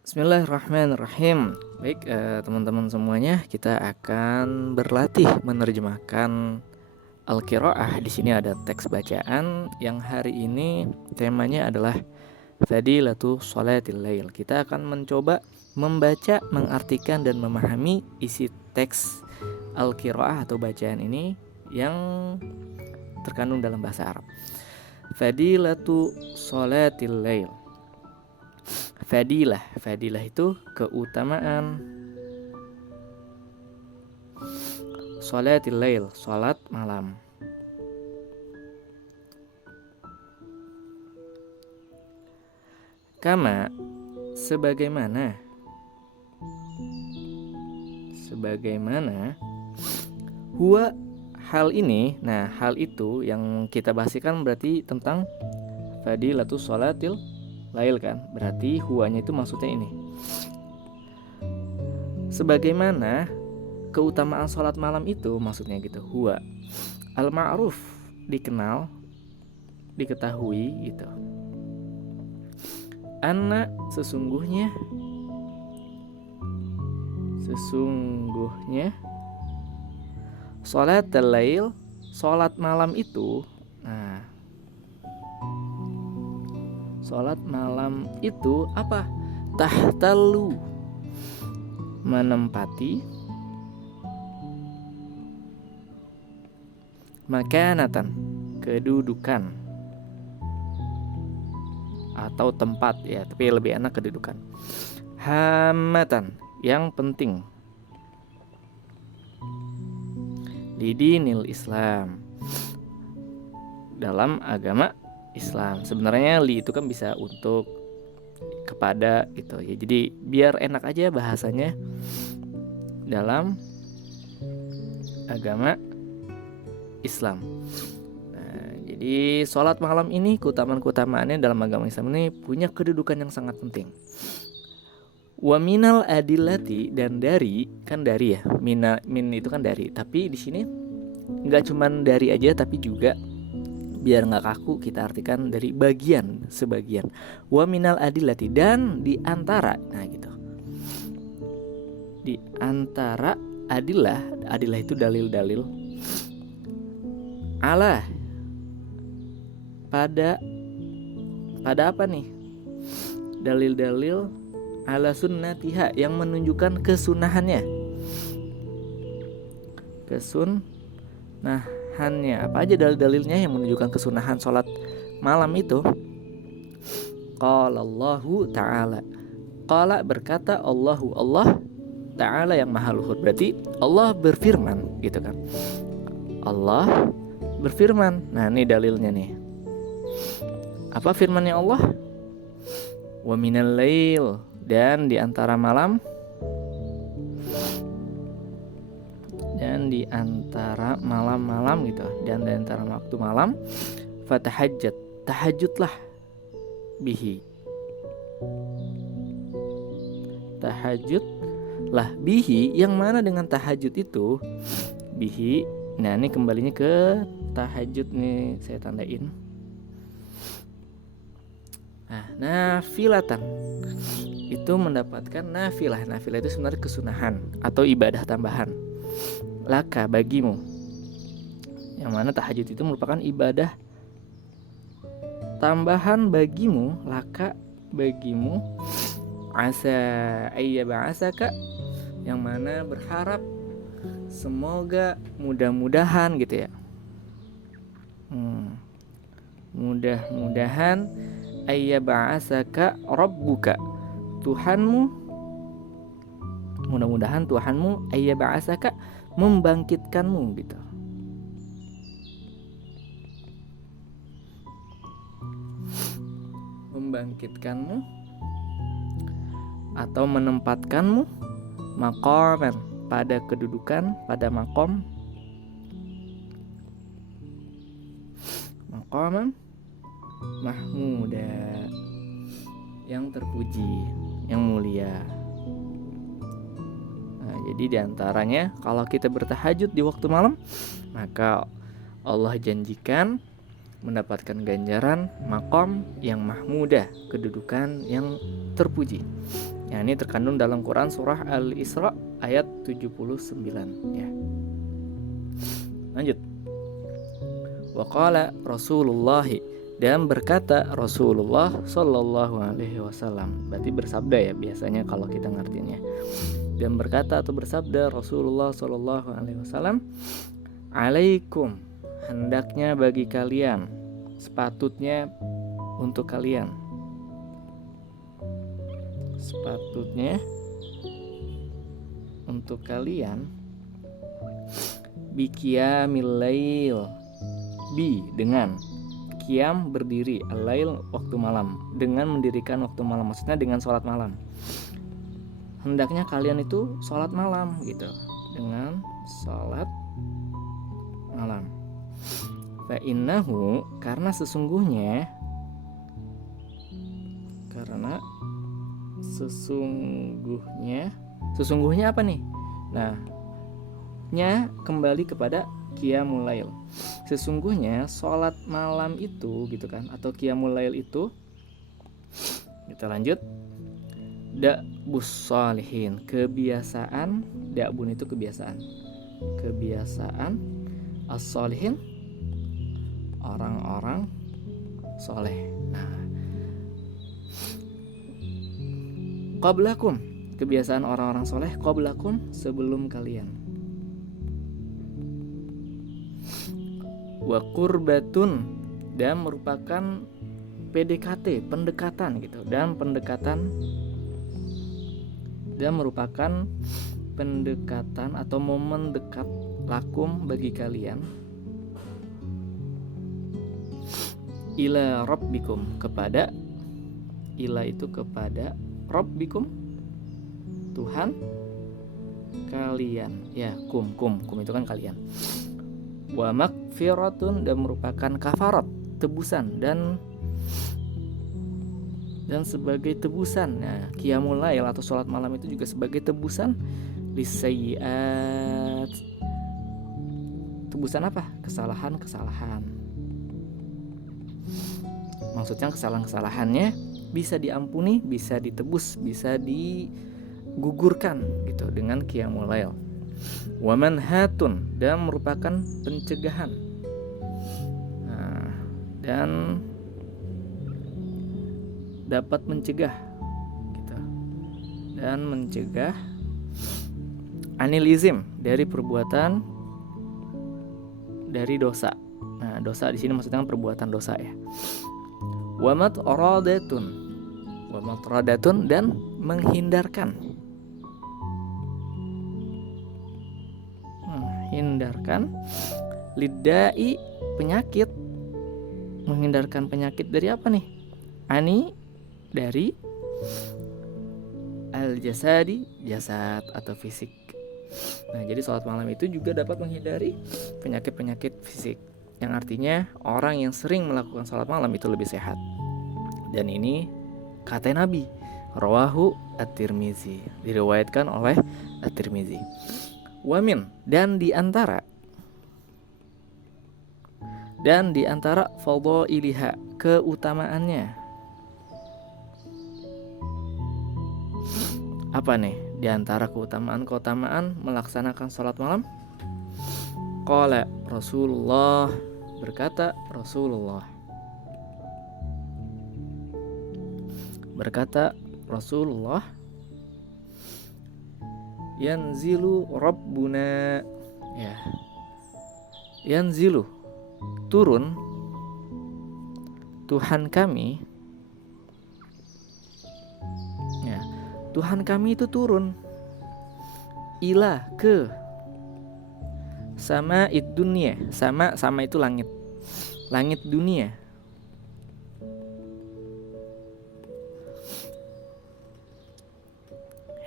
Bismillahirrahmanirrahim. Baik, teman-teman semuanya, kita akan berlatih menerjemahkan Al-Qiraah. Di sini ada teks bacaan yang hari ini temanya adalah Fadilatu Sholatil Lail. Kita akan mencoba membaca, mengartikan dan memahami isi teks Al-Qiraah atau bacaan ini yang terkandung dalam bahasa Arab. Fadilatu Sholatil Lail. Fadilah itu keutamaan. Sholatil lail, sholat malam. Kama, sebagaimana huwa, hal ini. Nah, hal itu yang kita bahaskan berarti tentang fadilatus sholatil lail kan, berarti huwanya itu maksudnya ini. Sebagaimana keutamaan sholat malam itu maksudnya gitu. Huwa al-ma'ruf, dikenal, diketahui gitu. Anna, sesungguhnya sholatul lail, sholat malam itu. Nah, sholat malam itu apa? Tahtalu, menempati, makanatan, kedudukan atau tempat ya, tapi lebih enak kedudukan. Hamatan, yang penting. Lidinil Islam, dalam agama Islam. Sebenarnya li itu kan bisa untuk kepada gitu ya. Jadi biar enak aja bahasanya, dalam agama Islam. Nah, jadi sholat malam ini keutamaan-keutamaannya dalam agama Islam ini punya kedudukan yang sangat penting. Wa minal adillati, dan dari, kan dari ya, min itu kan dari, tapi di sini nggak cuman dari aja, tapi juga biar nggak kaku kita artikan dari bagian, sebagian. Wa minal adillati, dan di antara, nah gitu, di antara adillah itu dalil-dalil, ala, pada apa nih? Dalil-dalil ala sunnatiha, yang menunjukkan kesunahannya. Kesunahannya, apa aja dalil-dalilnya yang menunjukkan kesunahan sholat malam itu? Qala Allahu ta'ala, qala, berkata, Allahu, Allah, ta'ala, yang maha luhur. Berarti Allah berfirman gitu kan. Allah berfirman. Nah, ini dalilnya nih. Apa firmannya Allah? Wa minal lail, dan di antara malam, dan di antara malam-malam gitu, dan di antara waktu malam, fatahajjat, tahajudlah, bihi, tahajudlah, bihi, yang mana dengan tahajud itu, bihi. Nah, ini kembalinya ke tahajud nih, saya tandain. Nah, nafilatan, itu mendapatkan nafilah. Nafilah itu sebenarnya kesunahan atau ibadah tambahan. Laka, bagimu, yang mana tahajud itu merupakan ibadah tambahan bagimu. Laka, bagimu. Asa ayyaba'asaka, yang mana berharap semoga, mudah-mudahan gitu ya. Mudah-mudahan ayyaba'asaka rabbuka, Tuhanmu, mudah-mudahan Tuhanmu ayyaba'asaka, membangkitkanmu gitu. Membangkitkanmu atau menempatkanmu, maqaman, pada kedudukan, pada maqam, maqaman mahmuda, yang terpuji, yang mulia. Nah, jadi diantaranya kalau kita bertahajud di waktu malam, maka Allah janjikan mendapatkan ganjaran maqam yang mahmudah, kedudukan yang terpuji. Ya, ini terkandung dalam Quran surah Al-Isra ayat 79 ya. Lanjut. Wa qala Rasulullah, dan berkata Rasulullah sallallahu alaihi wasallam. Berarti bersabda ya biasanya kalau kita ngertinya. Dan berkata atau bersabda Rasulullah sallallahu alaihi wasallam, alaikum, hendaknya bagi kalian, sepatutnya untuk kalian, sepatutnya untuk kalian, biqiyamil lail, bi dengan qiyam berdiri, al-lail waktu malam, dengan mendirikan waktu malam, maksudnya dengan sholat malam. Hendaknya kalian itu sholat malam gitu, dengan sholat malam. Fa innahu, karena sesungguhnya apa nih? Nah, nya kembali kepada qiyamul lail. Sesungguhnya sholat malam itu gitu kan, atau qiyamul lail itu, kita lanjut, da'bus sholihin, kebiasaan, da'bun itu kebiasaan as-sholihin, orang-orang soleh. Nah, qablakum, kebiasaan orang-orang soleh, qablakum, sebelum kalian. Wa qurbatun, dan merupakan PDKT, pendekatan gitu, dan merupakan pendekatan atau momen dekat, lakum, bagi kalian, ila rabbikum, kepada, ila itu kepada, rabbikum, Tuhan kalian ya, kum itu kan kalian. Wa magfiratun, dan merupakan kafarat, tebusan, dan sebagai tebusan. Nah, qiyamul lail atau sholat malam itu juga sebagai tebusan lisayyiat. Tebusan apa? Kesalahan. Maksudnya kesalahan-kesalahannya bisa diampuni, bisa ditebus, bisa digugurkan gitu dengan qiyamul lail. Wa manhatun, dan merupakan pencegahan. Nah, dan dapat mencegah gitu. Dan mencegah anilizim, dari perbuatan, dari dosa. Nah, dosa di sini maksudnya perbuatan dosa ya. Wa matradatun, dan menghindarkan. Lidai, penyakit. Menghindarkan penyakit dari apa nih? Ani, dari al-jasadi, jasad atau fisik. Nah, jadi sholat malam itu juga dapat menghindari penyakit-penyakit fisik, yang artinya orang yang sering melakukan sholat malam itu lebih sehat. Dan ini kata Nabi, rawahu at-Tirmizi, diriwayatkan oleh at-Tirmizi. Wamin, dan di antara fadhailiha, keutamaannya. Apa nih di antara keutamaan melaksanakan sholat malam? Qala Rasulullah, berkata Rasulullah, yanzilu rabbuna, ya, yanzilu, turun Tuhan kami, ya, Tuhan kami itu turun, ila, ke, sama dunia, sama itu langit dunia.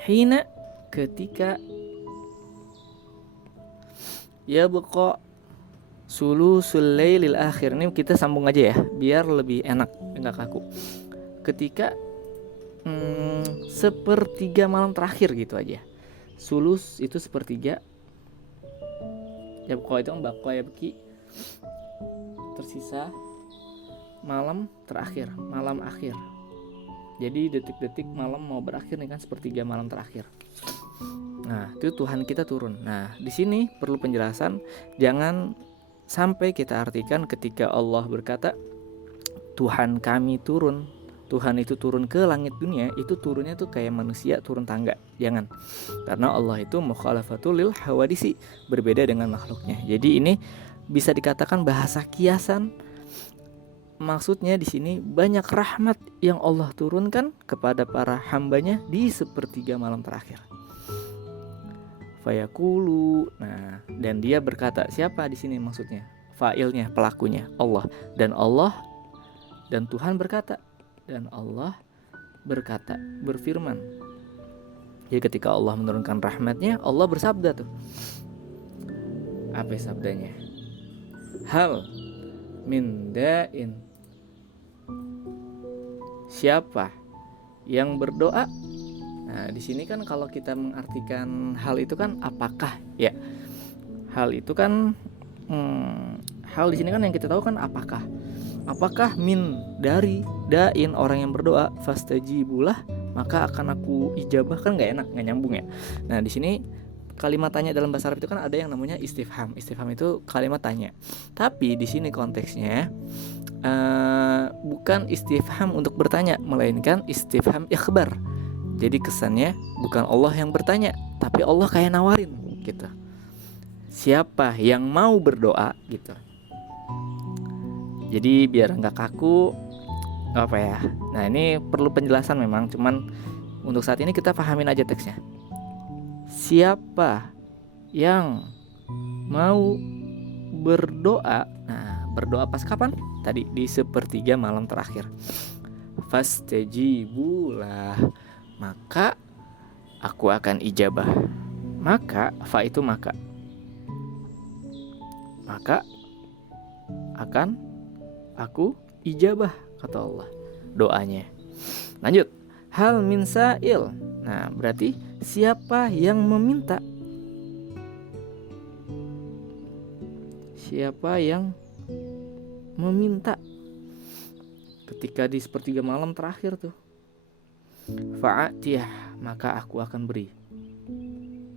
Hina, ketika, ya beqa sulusul lailil akhir. Ini kita sambung aja ya, biar lebih enak, enggak kaku. Ketika sepertiga malam terakhir gitu aja. Sulus itu sepertiga. Ya beqa itu baqa ya beki. Tersisa malam terakhir, malam akhir. Jadi detik-detik malam mau berakhir nih kan, sepertiga malam terakhir. Nah, itu Tuhan kita turun. Nah, di sini perlu penjelasan, jangan sampai kita artikan ketika Allah berkata Tuhan kami turun, Tuhan itu turun ke langit dunia, itu turunnya tuh kayak manusia turun tangga. Jangan. Karena Allah itu mukhalafatul lil hawadisi, berbeda dengan makhluknya. Jadi ini bisa dikatakan bahasa kiasan. Maksudnya di sini banyak rahmat yang Allah turunkan kepada para hambanya di sepertiga malam terakhir. Fayaqulu. Nah, dan dia berkata, siapa di sini maksudnya? Fa'ilnya, pelakunya Allah. Dan Tuhan berkata, dan Allah berkata, berfirman. Jadi ketika Allah menurunkan rahmatnya, Allah bersabda tuh. Apa sabdanya? Hal min da'in, siapa yang berdoa? Nah, di sini kan kalau kita mengartikan hal itu kan apakah ya? Hal itu kan hal di sini kan yang kita tahu kan apakah? Apakah min dari dain orang yang berdoa fastajibulah maka akan aku ijabah, kan nggak enak, nggak nyambung ya. Nah di sini kalimat tanya dalam bahasa Arab itu kan ada yang namanya istifham. Istifham itu kalimat tanya. Tapi di sini konteksnya bukan istifham untuk bertanya, melainkan istifham ikhbar. Jadi kesannya bukan Allah yang bertanya, tapi Allah kayak nawarin gitu. Siapa yang mau berdoa gitu. Jadi biar nggak kaku apa ya. Nah ini perlu penjelasan memang, cuman untuk saat ini kita pahamin aja teksnya. Siapa yang mau berdoa. Nah berdoa pas kapan? Tadi di sepertiga malam terakhir. Fastajibulah, maka aku akan ijabah. Maka fa itu maka akan aku ijabah, kata Allah doanya. Lanjut. Hal min sa'il. Nah berarti siapa yang meminta? Siapa yang meminta ketika di sepertiga malam terakhir tuh? Fa'atiyah, maka aku akan beri.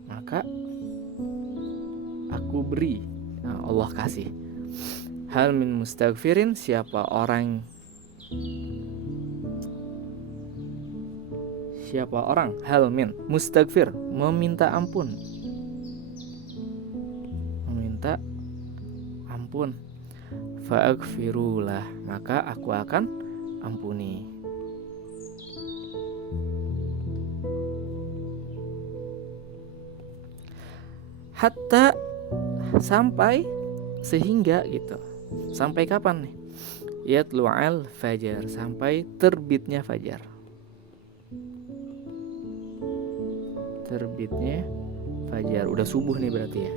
Maka aku beri. Nah, Allah kasih. Hal min mustaghfirin, siapa orang hal min mustaghfir, meminta ampun. Meminta ampun. Fa'aghfirulah, maka aku akan ampuni. Hatta, sampai, sehingga gitu. Sampai kapan nih? Yatlu'al fajar, sampai terbitnya fajar. Terbitnya fajar, udah subuh nih berarti ya.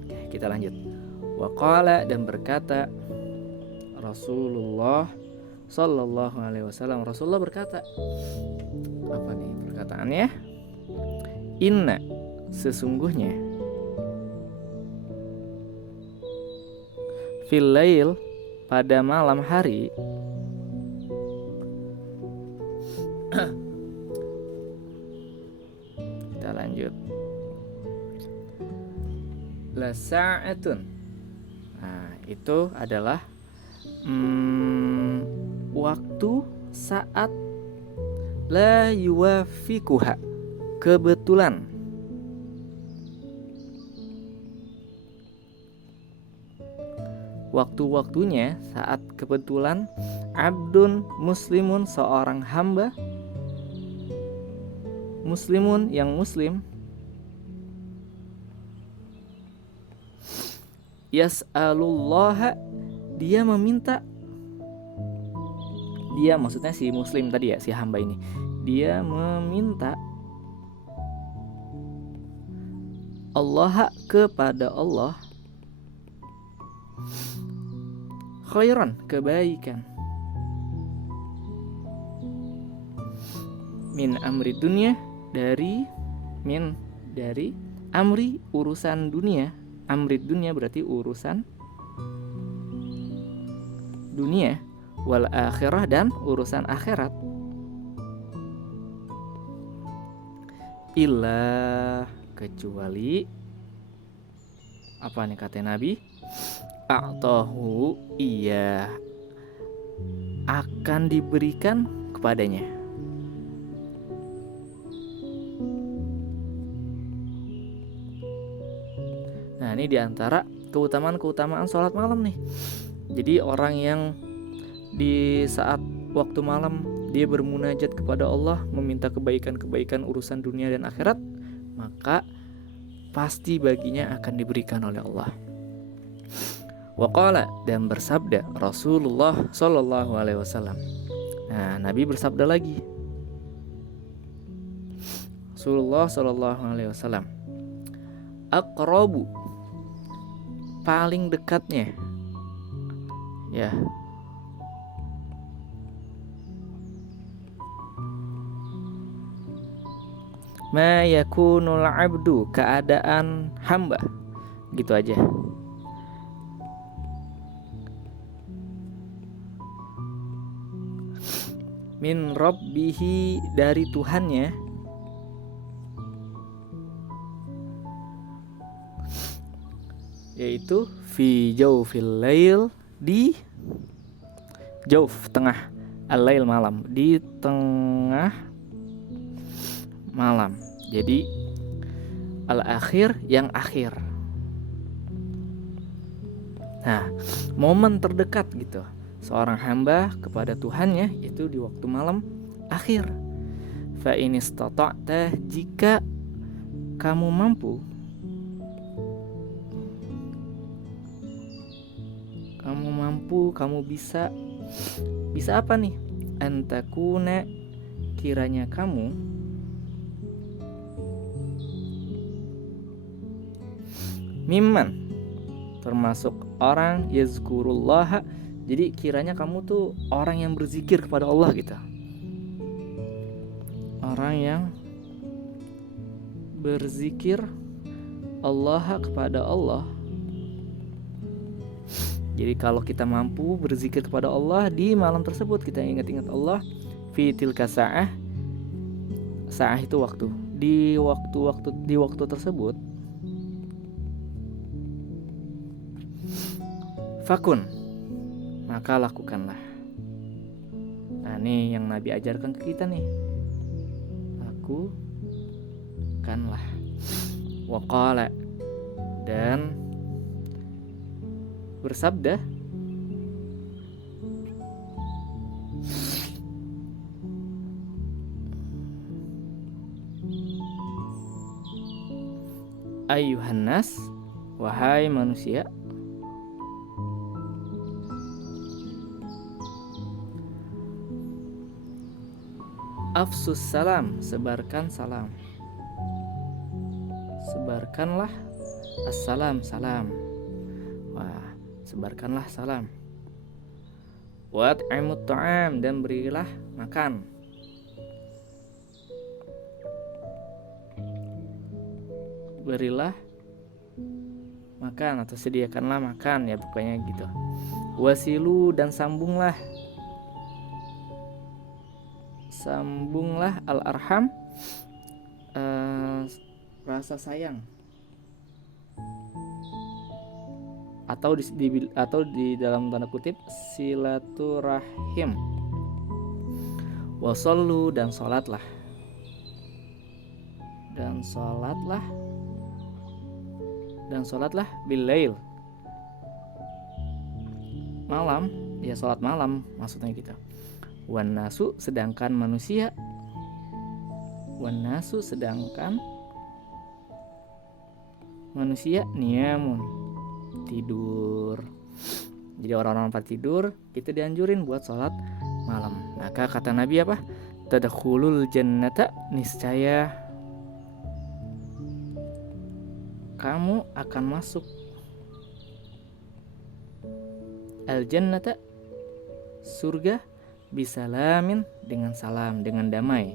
Oke, kita lanjut. Waqala, dan berkata Rasulullah sallallahu alaihi wasallam. Rasulullah berkata, apa nih perkataannya? Inna, sesungguhnya, fil lail, pada malam hari, kita lanjut, la sa'atun. Nah itu adalah waktu, saat, la yuwafikuha, kebetulan. Waktu-waktunya saat kebetulan, abdun muslimun, seorang hamba muslimun yang muslim, yas'alullaha, dia meminta. Dia maksudnya si muslim tadi ya, si hamba ini. Dia meminta Allah, kepada Allah, khairan, kebaikan, min amri dunia, dari amri, urusan dunia. Amri dunia berarti urusan dunia. wal akhirah, dan urusan akhirat. Illa, kecuali apa nih kata Nabi? A'tahu, iya akan diberikan kepadanya. Nah, ini diantara keutamaan sholat malam nih. Jadi orang yang di saat waktu malam dia bermunajat kepada Allah, meminta kebaikan-kebaikan urusan dunia dan akhirat, maka pasti baginya akan diberikan oleh Allah. Waqala, dan bersabda Rasulullah Sallallahu Alaihi Wasallam. Nah, Nabi bersabda lagi. Rasulullah Sallallahu Alaihi Wasallam, aqrabu, paling dekatnya, ya, ma yakunul abdu, keadaan hamba, gitu aja. Min rabbihi, dari Tuhannya, yaitu fi jawfil lail, di jawf, tengah, al-lail, malam, di tengah malam. Jadi al-akhir, yang akhir. Nah, momen terdekat gitu seorang hamba kepada Tuhannya itu di waktu malam akhir. Fa in istata'ta, jika kamu mampu, kamu bisa apa nih? Antakuna, kiranya kamu mimman, termasuk orang yazkurullaha, jadi kiranya kamu tuh orang yang berzikir kepada Allah gitu. Orang yang berzikir Allah, kepada Allah. Jadi kalau kita mampu berzikir kepada Allah di malam tersebut, kita ingat-ingat Allah, fi tilka sa'ah, sa'ah itu waktu, di waktu tersebut, fakun, maka lakukanlah. Nah, ini yang Nabi ajarkan ke kita nih, lakukanlah. Waqala, dan bersabda, ayuhan nas, wahai manusia, afsus salam, sebarkan salam, sebarkanlah assalam, salam. Wah, sebarkanlah salam. Wat'imut ta'am, dan berilah makan. Berilah makan atau sediakanlah makan, ya pokoknya gitu. Wasilu, dan sambunglah al-arham, rasa sayang, atau di dalam tanda kutip silaturahim. Wasallu, dan sholatlah bil-lail, malam, ya sholat malam maksudnya gitu. Wan nasu, sedangkan manusia, niyamun, tidur. Jadi orang-orang pada tidur, kita dianjurin buat sholat malam. Maka kata Nabi apa? Tadkhulul jannata, niscaya kamu akan masuk al-jannata, surga, bisalamin, dengan salam, dengan damai,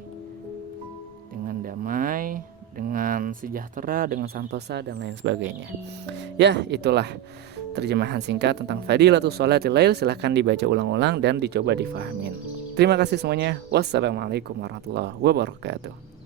dengan sejahtera, dengan santosa, dan lain sebagainya. Ya, itulah terjemahan singkat tentang Fadilatus Sholatil Lail. Silahkan dibaca ulang-ulang dan dicoba difahamin. Terima kasih semuanya. Wassalamualaikum warahmatullahi wabarakatuh.